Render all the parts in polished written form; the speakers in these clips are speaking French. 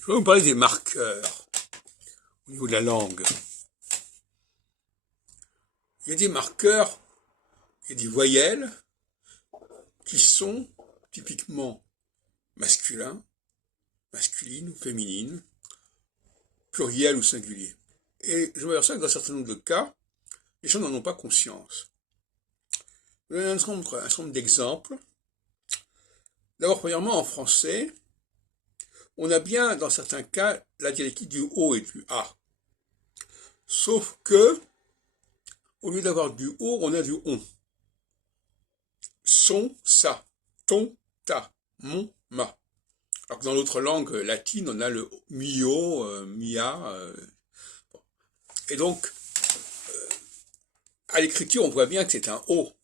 Je vais vous parler des marqueurs au niveau de la langue. Il y a des marqueurs, il y a des voyelles qui sont typiquement masculins, masculines ou féminines, pluriels ou singuliers. Et je m'aperçois que dans un certain nombre de cas, les gens n'en ont pas conscience. Je vais donner un certain nombre d'exemples. D'abord, premièrement, en français, on a bien, dans certains cas, la dialectique du O et du A. Sauf que, au lieu d'avoir du O, on a du on. Son, ça, ton, ta, mon, ma. Alors que dans l'autre langue latine, on a le mio, mia. Et donc, à l'écriture, on voit bien que c'est un O.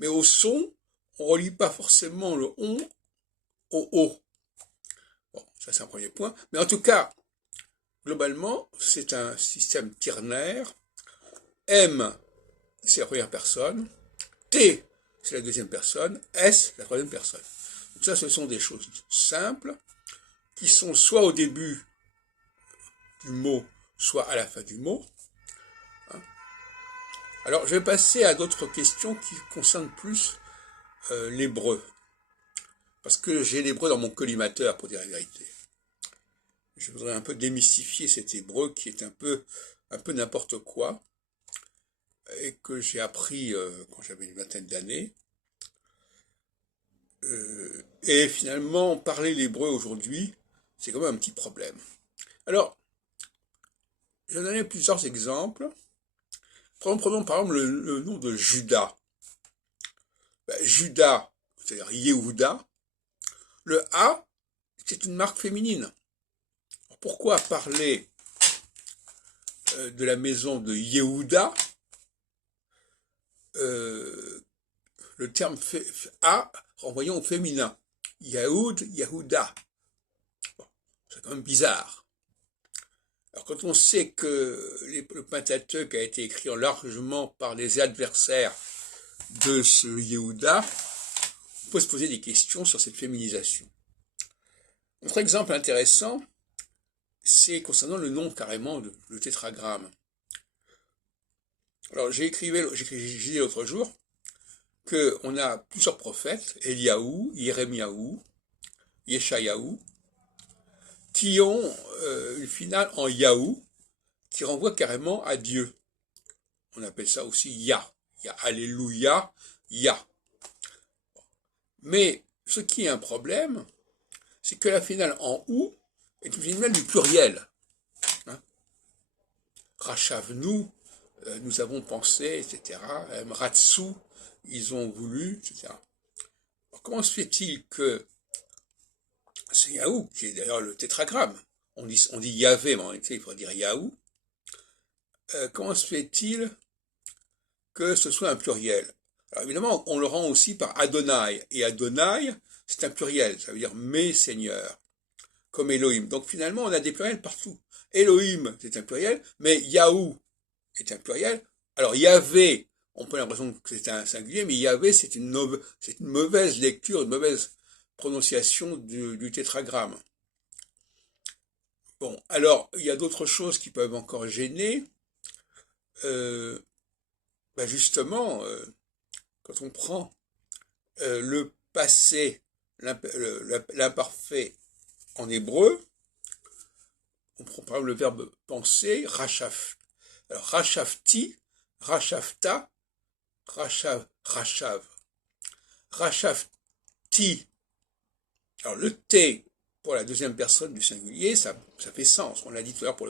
Mais au son, on ne relie pas forcément le on au O. Bon, ça c'est un premier point. Mais en tout cas, globalement, c'est un système ternaire. M, c'est la première personne. T, c'est la deuxième personne. S, la troisième personne. Donc ça, ce sont des choses simples qui sont soit au début du mot, soit à la fin du mot. Alors, je vais passer à d'autres questions qui concernent plus l'hébreu. Parce que j'ai l'hébreu dans mon collimateur, pour dire la vérité. Je voudrais un peu démystifier cet hébreu qui est un peu n'importe quoi, et que j'ai appris quand j'avais une vingtaine d'années. Et finalement, parler l'hébreu aujourd'hui, c'est quand même un petit problème. Alors, je vais donner plusieurs exemples. Prenons par exemple le nom de Judas. Judas, c'est-à-dire Yehuda, le A, c'est une marque féminine. Alors, pourquoi parler de la maison de Yehuda, le terme A renvoyant au féminin. Yahoud, Yehuda. Bon, c'est quand même bizarre. Alors quand on sait que le Pentateuque a été écrit largement par les adversaires de ce Yehuda, on peut se poser des questions sur cette féminisation. Autre exemple intéressant, c'est concernant le nom carrément, le tétragramme. Alors j'ai dit l'autre jour qu'on a plusieurs prophètes, Eliaou, Jérémiaou, Yeshayahu, qui ont une finale en Yahou, qui renvoie carrément à Dieu. On appelle ça aussi Yah. Yah, Alléluia, Yah. Mais ce qui est un problème, c'est que la finale en ou est une finale du pluriel. Hein? Rachavnu, nous avons pensé, etc. Ratsu, ils ont voulu, etc. Alors, comment se fait-il que c'est Yahou, qui est d'ailleurs le tétragramme, on dit Yahvé, mais en réalité il faudrait dire Yahou, comment se fait-il que ce soit un pluriel? Alors évidemment, on le rend aussi par Adonai, et Adonai, c'est un pluriel, ça veut dire mes seigneurs, comme Elohim. Donc finalement, on a des pluriels partout. Elohim, c'est un pluriel, mais Yahou est un pluriel. Alors Yahvé, on peut avoir l'impression que c'est un singulier, mais Yahvé, c'est une mauvaise lecture, une mauvaise prononciation du tétragramme. Bon, alors, il y a d'autres choses qui peuvent encore gêner. Justement, quand on prend le passé, l'imparfait en hébreu, on prend par exemple le verbe penser, rachaf. Alors, rachafti, rachafta, rachav. Rachafti. Alors, le T pour la deuxième personne du singulier, ça fait sens. On l'a dit tout à l'heure pour le